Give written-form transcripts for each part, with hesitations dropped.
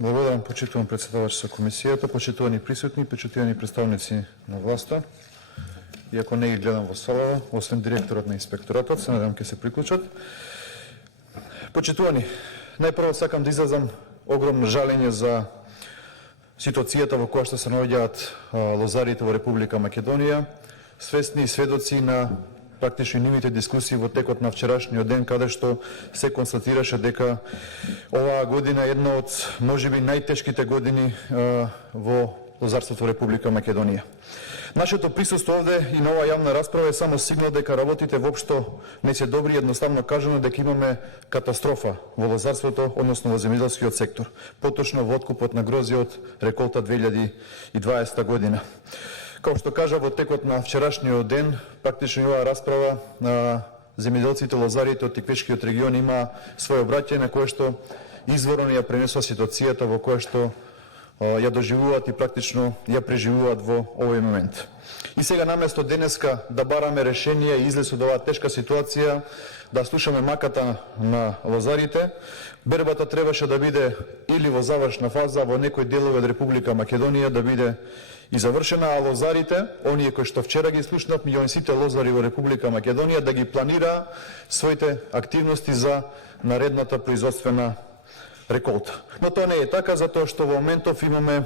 Благодарам, почитувам председавач со комисијата, почитувани присутни, почитувани представници на власта. Иако не ги гледам во салава, освен директорот на инспекторатот, се надам ќе се приклучат. Почитувани, најпрво сакам да изразам огромно жалење за ситуацијата во која што се наоѓаат лозарите во Република Македонија, свесни и сведоци на практично нивните дискусии во текот на вчерашниот ден, каде што се констатираше дека оваа година е една од можеби најтешките години во лозарството во Република Македонија. Нашето присуство овде и на оваа јавна расправа е само сигнал дека работите воопшто не се добри, едноставно кажано дека имаме катастрофа во лозарството, односно во земјоделскиот сектор, поточно во откупот на грозје од реколта 2020 година. Како што кажа во текот на вчерашниот ден, практично оваа расправа на земјоделците лозарите од Тиквешкиот регион има своје обраќање на кое што изворно ја пренесува ситуацијата во која што ја доживуваат и практично ја преживуваат во овој момент. И сега наместо денеска да бараме решение и излез од оваа тешка ситуација, да слушаме маката на лозарите, бербата требаше да биде или во завршна фаза, во некои делови од Република Македонија да биде и завршена, а лозарите, оние кои што вчера ги слушнав, меѓу сите лозари во Република Македонија, да ги планира своите активности за наредната производствена реколта. Но тоа не е така, затоа што во моментов имаме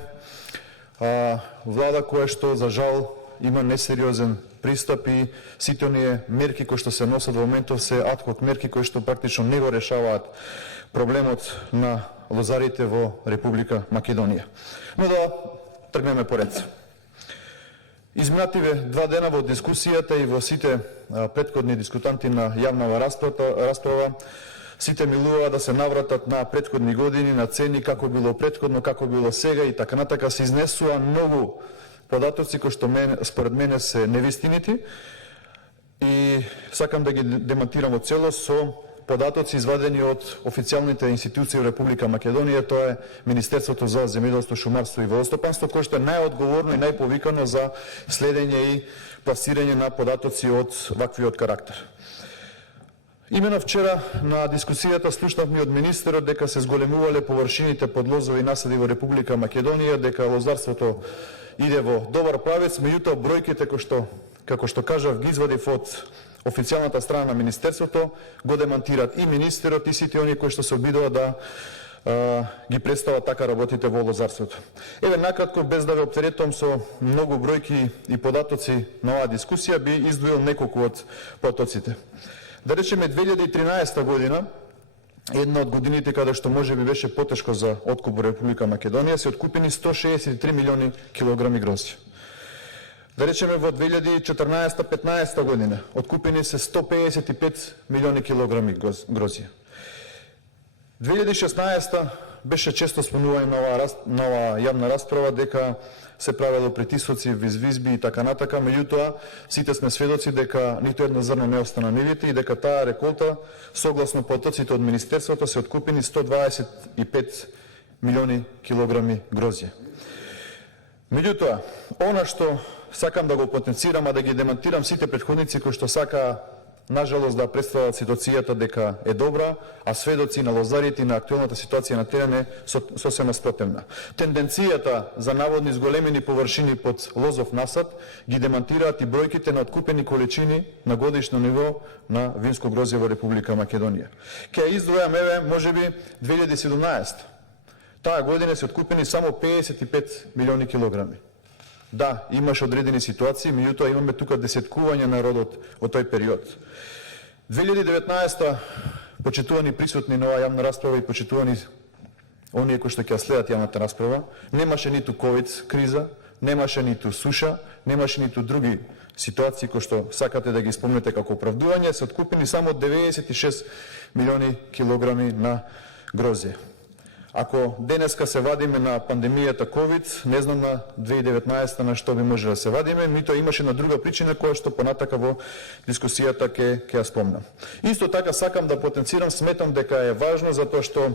влада која што, за жал, има несериозен пристап и сите оние мерки кои што се носат во моментов се адхок мерки кои што практично не го решаваат проблемот на лозарите во Република Македонија. Но да тргнеме поред. Изминативе 2 дена во дискусијата и во сите претходни дискутанти на јавнава расправа, сите милуваа да се навратат на претходни години, на цени, како било претходно, како било сега и така натака. Се изнесува многу податоци кои што според мене се невистинити и сакам да ги демонтирам во целост со податоци извадени од официјалните институции во Република Македонија, тоа е Министерството за земјоделство, шумарство и водостопанство, кое што е најодговорно и најповикано за следење и пласирање на податоци од ваквиот карактер. Имено вчера на дискусијата слушнавме од министерот дека се зголемувале површините под лозови насади во Република Македонија, дека лозарството иде во добар правец, меѓутоа бројките како што кажав ги извадив од официјалната страна на министерството, го демонтират и министерот и сите оние кои што се обидува да ги представат така работите во лозарството. Еве накратко, без да ве оптеретувам со многу бројки и податоци на оваа дискусија, би издвоил неколку од потоците. Да речеме 2013 година, една од годините каде што можеби беше потешко за откуп во Република Македонија, се откупени 163 милиони килограми грозје. Да речеме во 2014-15 година откупени се 155 милиони килограми грозје. 2016 беше често спомнување на оваа јавна расправа дека се правело притисоци, визби и така натака, меѓутоа сите сме сведоци дека ниту едно зрно не остана нивите и дека таа реколта, согласно потоците од министерството, се откупени 125 милиони килограми грозје. Меѓутоа, она што сакам да го потенцирам, а да ги демонтирам сите претходници кои што сака нажалост да представат ситуацијата дека е добра, а сведоци на лозарите и на актуелната ситуација на терен е сосема спротивна. Тенденцијата за наводни зголемени површини под лозов насад ги демонтираат и бројките на откупени количини на годишно ниво на винско грозје во Република Македонија. Ке издвојам еве можеби 2017. Таа година се откупени само 55 милиони килограми. Да, имаше одредени ситуации, меѓутоа имаме тука десеткување на родот од тој период. 2019, почитувани присутни на оваа јавна расправа и почитувани оние кои што ќе следат јавната расправа, немаше ниту ковид криза, немаше ниту суша, немаше ниту други ситуации кои што сакате да ги спомнете како оправдување, се откупени само 96 милиони килограми на грозје. Ако денеска се вадиме на пандемијата ковид, не знам на 2019 на што би може да се вадиме, нито имаше на друга причина која што понатака во дискусијата ќе ја спомнам. Исто така сакам да потенцирам, сметам дека е важно затоа што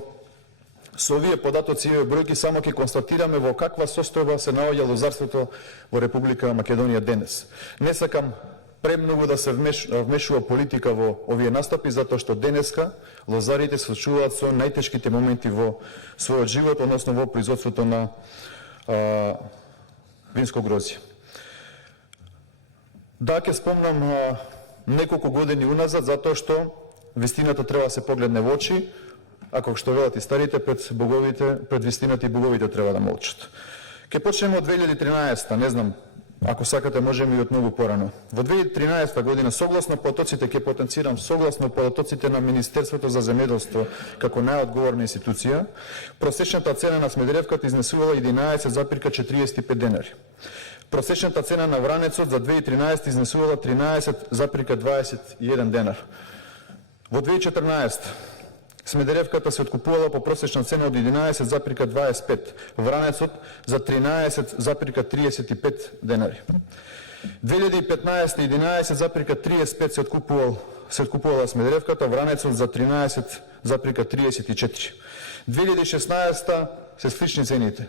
со овие податоци и бројки само ќе констатираме во каква состојба се наоѓа лозарството во Република Македонија денес. Не сакам премногу да се вмешува политика во овие настапи, затоа што денеска лозарите се соочуваат со најтешките моменти во својот живот, односно во производството на винско грозје. Да, ќе спомнам неколку години уназад, затоа што вистината треба да се погледне во очи, ако што велат и старите, пред вистината и боговите треба да молчат. Ќе почнеме од 2013, не знам, ако сакате можеме и од многу порано. Во 2013 година, согласно потоците, ќе потенцирам, согласно потоците на Министерството за земјоделство како најодговорна институција, просечната цена на Смедеревката изнесувала 11,45 денари. Просечната цена на Вранецот за 2013 изнесувала 13,21 денар. Во 2014 Смедеревката се откупувала по просечна цена од 11,25, Вранецот за 13,35 денари. 2015 11,35 се откупувала Смедеревката, Вранецот за 13,34. 2016 се слични цените.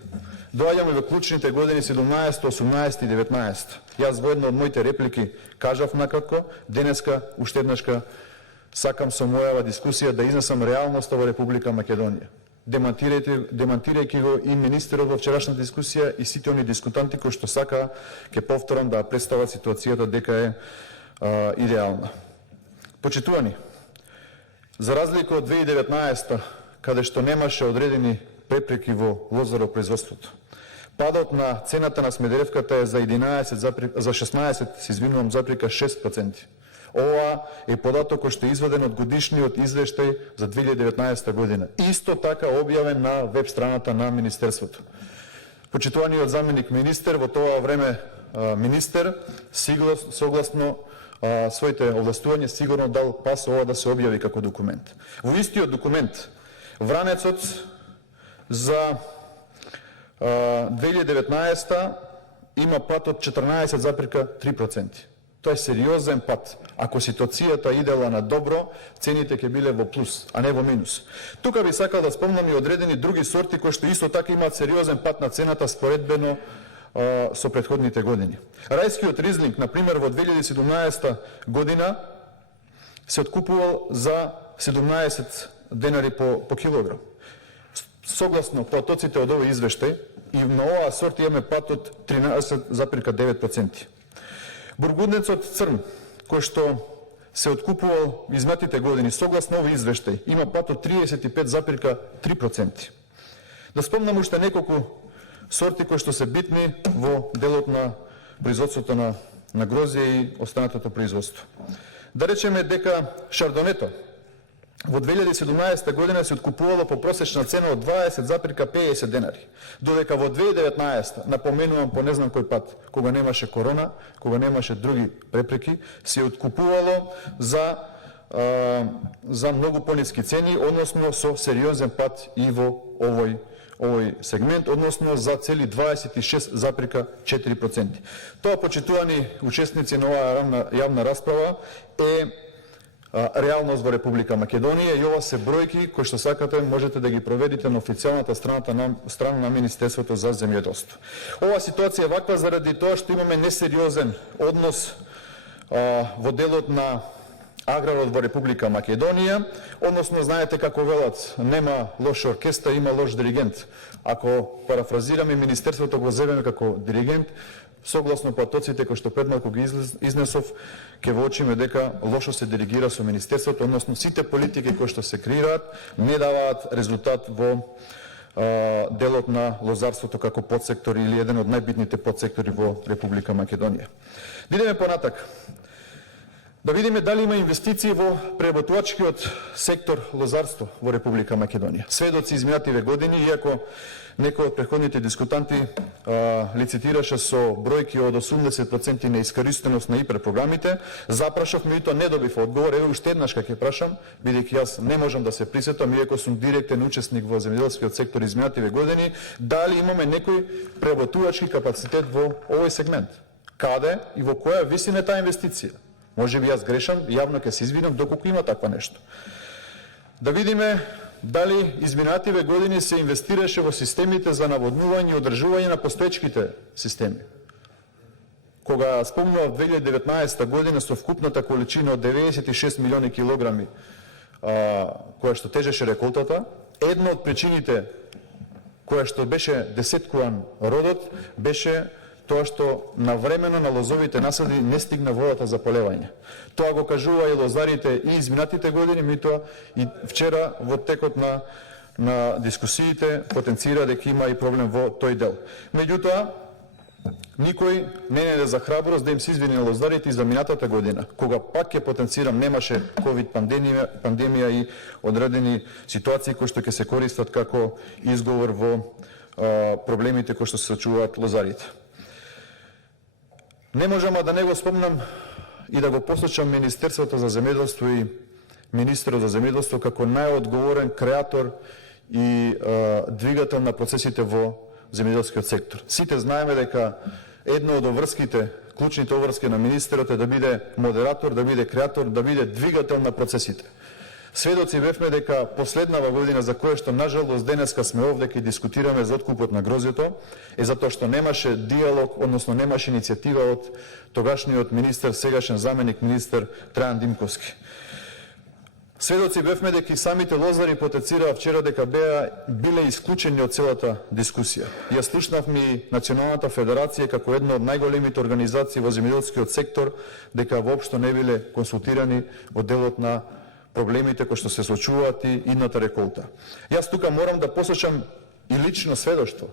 Доаѓаме во клучните години 17, 18 и 19. Јас во една од моите реплики кажав накратко, денеска уште еднашка сакам со мојава дискусија да изнесам реалноста во Република Македонија. Демантирајќи го и министерот во вчерашната дискусија и сите они дискутанти кои што сака, ќе повторам, да представат ситуацијата дека е идеална. Почитувани, за разлика од 2019 каде што немаше одредени препреки во лозаропроизводството, падот на цената на Смедеревката е за 16,6%. Ова е податок кој што е изведен од годишниот извештај за 2019 година. Исто така објавен на веб страната на Министерството. Почитуваниот заменик министер, во тоа време министер, согласно своите овластувања, сигурно дал пас ова да се објави како документ. Во истиот документ, Вранецот за 2019 има пат од 14,3%. Тоа е сериозен пат. Ако ситуацијата идела на добро, цените ќе биле во плюс, а не во минус. Тука би сакал да спомнам и одредени други сорти кои што исто така имаат сериозен пат на цената споредбено со претходните години. Рајскиот ризлинг, на пример, во 2017 година се откупувал за 17 денари по килограм. Согласно потоците од овој извештај, и на оваа сорт имаме пат од 13,9%. Бургундецот црн, кој што се откупувал изминатите години, согласно овој извештај, има пат од 35,3%. Да спомнам уште неколку сорти кои што се битни во делот на производството на грозје и останатото производство. Да речеме дека шардонето во 2017 година се откупувало по просечна цена од 20,50 денари, додека во 2019, напоменувам по не знам кој пат, кога немаше корона, кога немаше други препреки, се откупувало за многу пониски цени, односно со сериозен пат и во овој сегмент, односно за цели 26,4%. Тоа, почитувани учесници на оваа јавна расправа, е реалност во Република Македонија и ова се бројки кои што сакате можете да ги проверите на официјалната страна на Министерството за земјоделство. Ова ситуација е ваква заради тоа што имаме несериозен однос во делот на аграрот во Република Македонија, односно знаете како велат, нема лош оркестар, има лош диригент. Ако парафразираме, Министерството го земеме како диригент, согласно потоците кои што пред малку ги изнесов, ќе воочиме дека лошо се диригира со Министерството, односно сите политики кои што се креираат не даваат резултат во делот на лозарството како подсектор или еден од најбитните подсектори во Република Македонија. Идеме понатак. Да видиме дали има инвестиции во преработувачкиот сектор лозарство во Република Македонија. Сведоци изминативе години, иако некој од претходните дискутанти лицитираше со бројки од 80% на искористеност на ИПР програмите, запрашавме и тоа не добив одговор. Ево уште еднаш ќе прашам, бидејќи јас не можам да се присетам, иако сум директен учесник во земјоделскиот сектор изминативе години, дали имаме некој преработувачки капацитет во овој сегмент? Каде и во која висина е таа инвестиција? Може би јас грешам, јавно ќе се извинам доколку има таква нешто. Да видиме дали изминативе години се инвестираше во системите за наводнување и одржување на постоечките системи. кога спомнував 2019 година со вкупната количина од 96 милиони килограми која што тежеше реколтата, една од причините која што беше десеткуван родот беше тоа што навремено на лозовите насади не стигна водата за полевање. Тоа го кажува и лозарите и изминатите години, меѓутоа и вчера во текот на дискусиите потенцира дека има и проблем во тој дел. Меѓутоа, никој не најде за храброст да им се извини на лозарите и за минатата година, кога пак ќе потенцирам немаше ковид пандемија и одредени ситуации кои што ќе се користат како изговор во проблемите кои што се сочуваат лозарите. Не можам да не го спомнам и да го посочам Министерството за земјоделство и министерот за земјоделство како најодговорен креатор и двигател на процесите во земјоделскиот сектор. Сите знаеме дека една од обврските, клучните обврски на министерот е да биде модератор, да биде креатор, да биде двигател на процесите. Сведоци бевме дека последнава година за која што нажалост денеска сме овде ке дискутираме за откупот на грозјето е затоа што немаше диалог, односно немаше иницијатива од тогашниот министер, сегашен заменик министер Трајан Димковски. Сведоци бевме дека и самите лозари потенцираа вчера дека биле исклучени од целата дискусија. Ја слушнавме и Националната федерација како една од најголемите организации во земјоделскиот сектор дека воопшто не биле консултирани од делот на проблемите кои што се случуваат и идната реколта. Јас тука морам да посочам и лично сведоштво,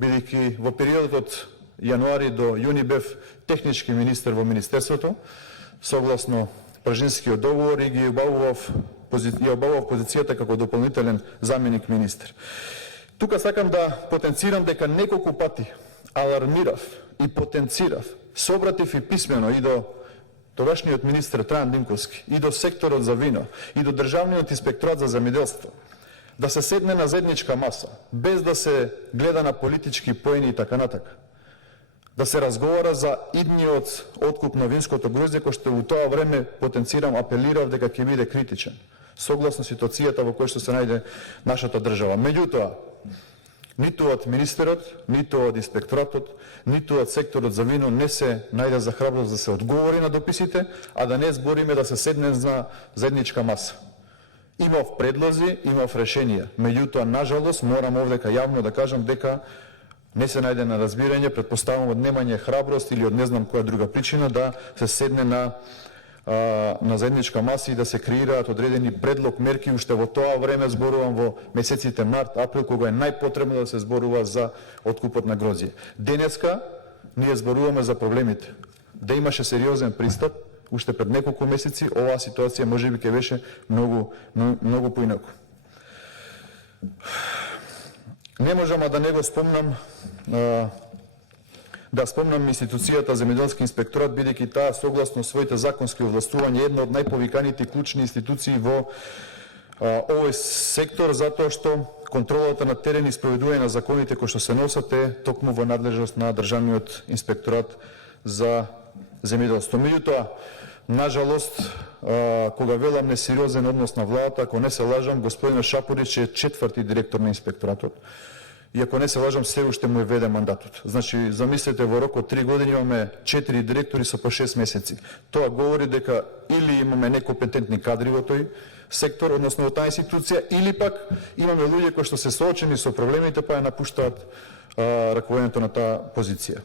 бидејќи во периодот од јануари до јуни бев технички министер во Министерството, согласно Пражинскиот договор и ги обавував позицијата како дополнителен заменик министер. Тука сакам да потенцирам дека неколку пати алармирав и потенцирав, се обратив и писмено и до тогашниот министер Трајан Димковски, и до секторот за вино, и до Државниот инспекторат за земјоделство, да се седне на заедничка маса, без да се гледа на политички поени и така натака. Да се разговара за идниот откуп на винското гроздје, кој што во тоа време потенцирам, апелирав дека ќе биде критичен, согласно ситуацијата во која што се најде нашата држава. Меѓутоа, ниту од министерот, ниту од инспекторатот, ниту од секторот за вино не се најде за храброст да се одговори на дописите, а да не збориме да се седне на заедничка маса. Имав предлози, имав решенија. Меѓутоа, нажалост, морам овдека јавно да кажам дека не се најде на разбирање, претпоставам од немање храброст или од не знам која друга причина да се седне на заедничка маса и да се креираат одредени предлог мерки, уште во тоа време зборувам во месеците март, април, кога е најпотребно да се зборува за откупот на грозје. Денеска ние зборуваме за проблемите. Да имаше сериозен пристап, уште пред неколку месеци, оваа ситуација можеби ќе беше многу поинаку. Не можам да не го спомнам институцијата земјоделски инспекторат, бидејќи таа согласно своите законски овластувања една од најповиканите и клучни институции во овој сектор, затоа што контролата на терен и спроведување на законите кои што се носат е токму во надлежност на Државниот инспекторат за земјоделство. Меѓутоа, нажалост, кога велам несериозен однос на владата, ако не се лажам, господин Шапорич е 4-ти директор на инспекторатот. И ако не се лажам, се уште му е веден мандатот. Значи, замислете, во рок од 3 години имаме 4 директори со по 6 месеци. Тоа говори дека или имаме некомпетентни кадри во тој сектор, односно во таа институција, или пак имаме луѓе кои што се соочени со проблемите па ја напуштаат раководењето на таа позиција.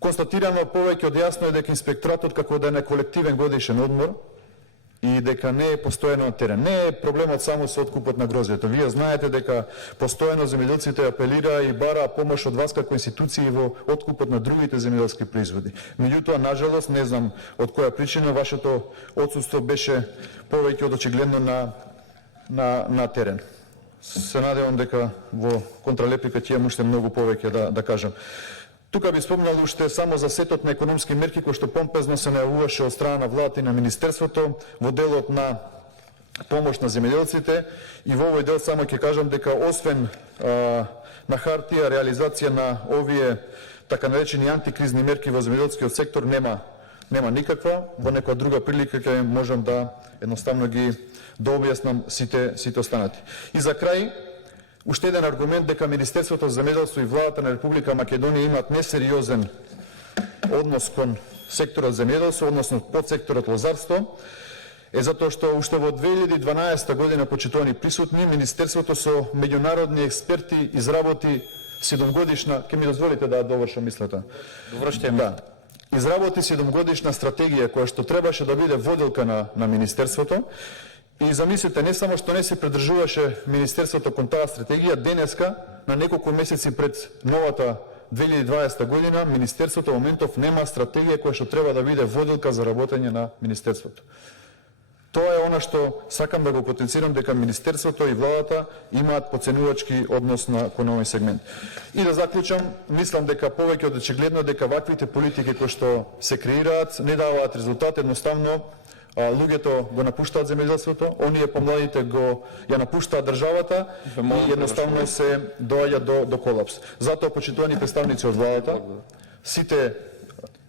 Констатирано повеќе од јасно е дека инспекторатот како да е на колективен годишен одмор и дека не е постојано на терен. Не е проблемот само со откупот на грозјето. Вие знаете дека постојано земјоделците апелира и бара помош од вас како институции во откупот на другите земјоделски производи. Меѓутоа, нажалост, не знам од која причина вашето отсуство беше повеќе од очигледно на терен. Се надевам дека во контралепика ќе имам уште многу повеќе да кажам. Тука би спомнал уште само за сетот на економски мерки кои што помпезно се најавуваше од страна на владата и на Министерството во делот на помош на земјоделците, и во овој дел само ќе кажам дека освен на хартија реализација на овие така наречени антикризни мерки во земјоделскиот сектор нема никаква. Во некоја друга прилика ќе можам да едноставно ги дообјаснам сите останати. И за крај, уште еден аргумент дека Министерството за земјоделство и владата на Република Македонија имаат несериозен однос кон секторот земјоделство, односно подсекторот лозарство, е затоа што уште во 2012 година, почитувани присутни, Министерството со меѓународни експерти изработи 7-годишна, ке ми дозволите да довршам мислата? Доврште. Да. Изработи 7-годишна стратегија која што требаше да биде водилка на Министерството. И замислите, не само што не се придржуваше Министерството кон таа стратегија, денеска, на неколку месеци пред новата 2020 година, Министерството во моментов нема стратегија која што треба да биде водилка за работење на Министерството. Тоа е она што сакам да го потенцирам, дека Министерството и владата имаат подценувачки однос кон овој сегмент. И да заклучам, мислам дека повеќе од очигледно дека ваквите политики кои што се креираат не даваат резултат, едноставно луѓето го напуштаат земјоделството, оние помладите ја напуштаат државата и едноставно се доаѓа до колапс. Затоа, почитувани представници од владата, сите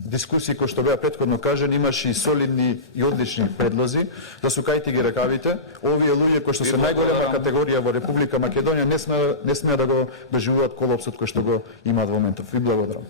дискусии кои што беа претходно кажани, имаше и солидни и одлични предлози, да сукајте ги ракавите. Овие луѓе кои што се најголема категорија во Република Македонија не смеа да го доживуваат колапсот кој што го имаат во моментов. Ви благодарам.